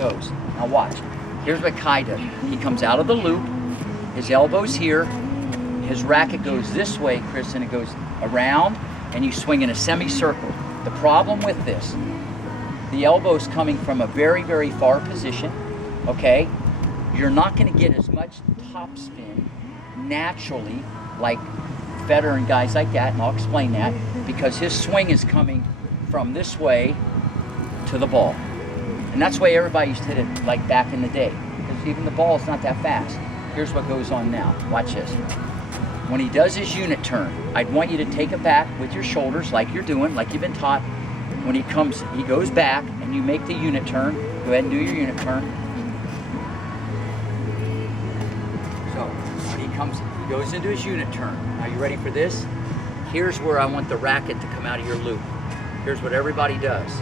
goes. Now watch. Here's what Kai does. He comes out of the loop, his elbow's here, his racket goes this way, Chris, and it goes around, and you swing in a semicircle. The problem with this, the elbow's coming from a very, very far position, okay? You're not gonna get as much topspin naturally like Federer and guys like that, and I'll explain that, because his swing is coming from this way to the ball. And that's why everybody used to hit it like back in the day, because even the ball is not that fast. Here's what goes on now. Watch this. When he does his unit turn, I'd want you to take it back with your shoulders like you're doing, like you've been taught. When he goes back and you make the unit turn. Go ahead and do your unit turn. So when he goes into his unit turn. Are you ready for this? Here's where I want the racket to come out of your loop. Here's what everybody does.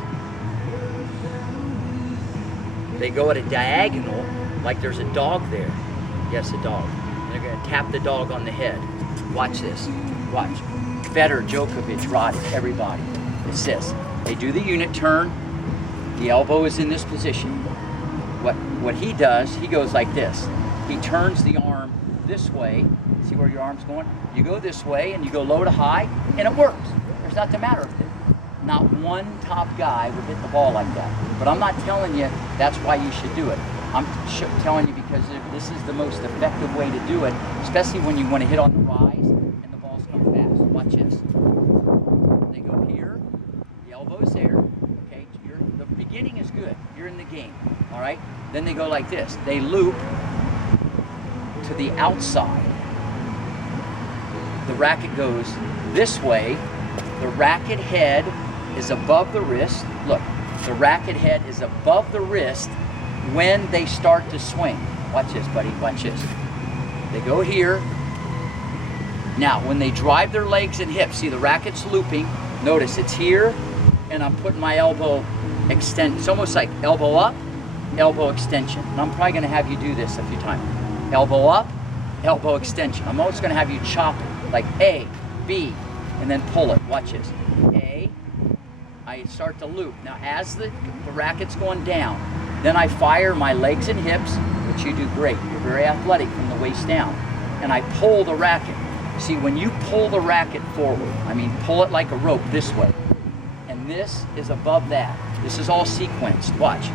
They go at a diagonal, like there's a dog there. Yes, a dog. And they're gonna tap the dog on the head. Watch this, watch. Federer, Djokovic, Roddick, everybody. It's this. They do the unit turn, the elbow is in this position. What he does, he goes like this. He turns the arm this way. See where your arm's going? You go this way and you go low to high, and it works. There's nothing the matter with it. Not one top guy would hit the ball like that. But I'm not telling you that's why you should do it. I'm telling you because this is the most effective way to do it, especially when you want to hit on the rise and the balls come fast. Watch this. They go here, the elbow's there, okay? The beginning is good. You're in the game, all right? Then they go like this. They loop to the outside. The racket goes this way. The racket head is above the wrist. Look, the racket head is above the wrist when they start to swing. Watch this, buddy, watch this. They go here. Now, when they drive their legs and hips, see the racket's looping. Notice it's here, and I'm putting my elbow extend. It's almost like elbow up, elbow extension. And I'm probably gonna have you do this a few times. Elbow up, elbow extension. I'm always gonna have you chop it, like A, B, and then pull it. Watch this. A, I start to loop. Now as the racket's going down, then I fire my legs and hips, which you do great. You're very athletic from the waist down. And I pull the racket. See, when you pull the racket forward, I mean pull it like a rope this way. And this is above that. This is all sequenced. Watch.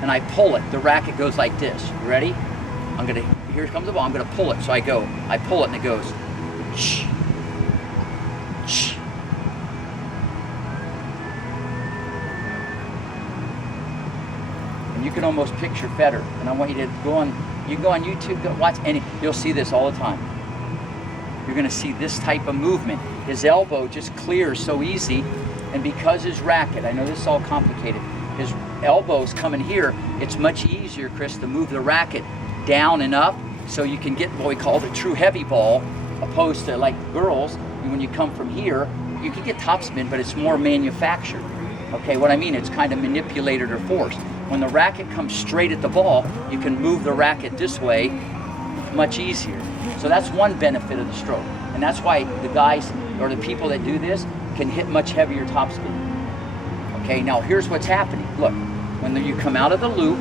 And I pull it. The racket goes like this. You ready? Here comes the ball. I'm gonna pull it. So I pull it and it goes shh. Shh. And you can almost picture Federer. And I want you to you can go on YouTube, go watch, and you'll see this all the time. You're gonna see this type of movement. His elbow just clears so easy, and because his racket, I know this is all complicated, his elbow's coming here, it's much easier, Chris, to move the racket down and up so you can get what we call the true heavy ball, opposed to like girls, when you come from here, you can get topspin, but it's more manufactured. Okay, what I mean, it's kind of manipulated or forced. When the racket comes straight at the ball, you can move the racket this way much easier. So that's one benefit of the stroke. And that's why the guys or the people that do this can hit much heavier topspin. Okay, now here's what's happening. Look, when you come out of the loop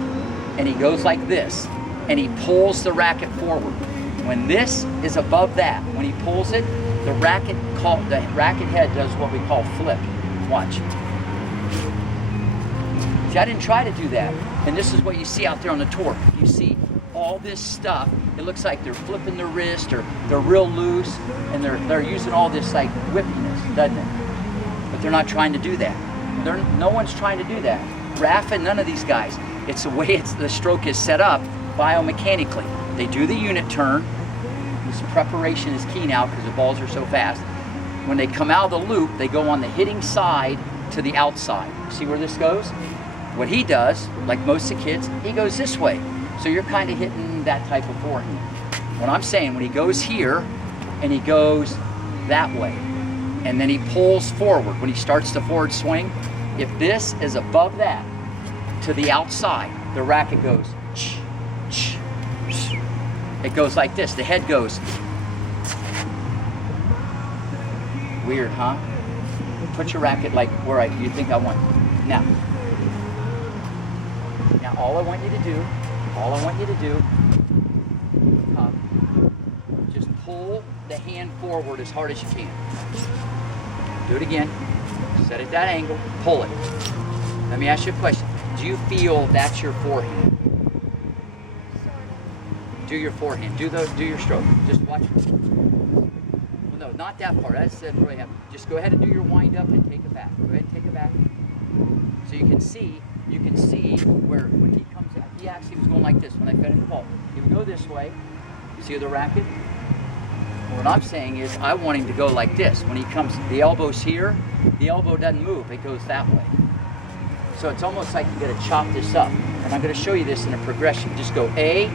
and he goes like this and he pulls the racket forward. When this is above that, when he pulls it, the racket head does what we call flip. Watch. See, I didn't try to do that. And this is what you see out there on the tour. You see all this stuff. It looks like they're flipping their wrist or they're real loose and they're using all this like whippiness, doesn't it? But they're not trying to do that. No one's trying to do that. Rafa, none of these guys. It's the way the stroke is set up biomechanically. They do the unit turn. This preparation is key now because the balls are so fast. When they come out of the loop, they go on the hitting side to the outside. See where this goes? What he does, like most of the kids, he goes this way. So you're kind of hitting that type of forehand. What I'm saying, when he goes here and he goes that way, and then he pulls forward, when he starts the forward swing, if this is above that to the outside, the racket goes ch, ch, ch. It goes like this. The head goes. Weird, huh? Put your racket like where you think I want. Now, Now all I want you to do, just pull the hand forward as hard as you can. Do it again. Set at that angle, pull it. Let me ask you a question. Do you feel that's your forehand? Do your forehand. Do your stroke. Just watch. Well, no, not that part. I said really heavy. Just go ahead and do your wind up and take it back. Go ahead and take it back. So you can see where when he comes out, he actually was going like this when I fed him the ball. He would go this way. See the racket? What I'm saying is I want him to go like this. When he comes, the elbow's here, the elbow doesn't move, it goes that way. So it's almost like you gotta chop this up. And I'm gonna show you this in a progression. Just go A,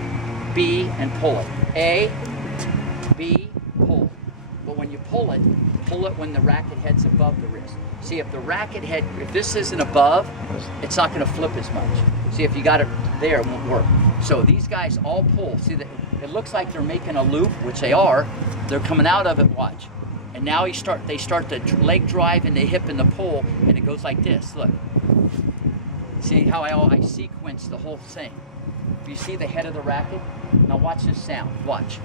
B, and pull it. A, B, pull. But when you pull it when the racket head's above the wrist. See, if the racket head, if this isn't above, it's not gonna flip as much. See, if you got it there, it won't work. So these guys all pull. See, it looks like they're making a loop, which they are. They're coming out of it, watch. And now they start the leg drive and the hip and the pull, and it goes like this, look. See how I sequence the whole thing? You see the head of the racket? Now watch this sound, watch.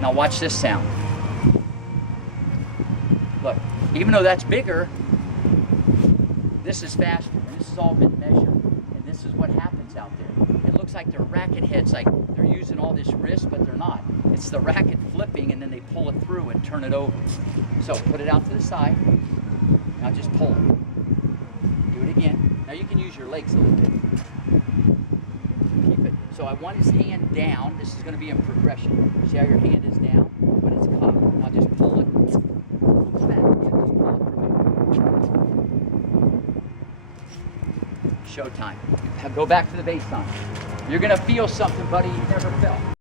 Now watch this sound. Look, even though that's bigger, this is faster, and this has all been measured, and this is what happens out there. It looks like their racket head's like they're using all this wrist, but they're not. It's the racket flipping, and then they pull it through and turn it over. So put it out to the side. Now just pull it. Do it again. Now you can use your legs a little bit. Keep it. So I want his hand down. This is going to be in progression. See how your hand is down, but it's cocked. Now just pull it. Comes back. Yeah, just pull it from there. Showtime. Go back to the baseline. You're going to feel something, buddy, you never felt.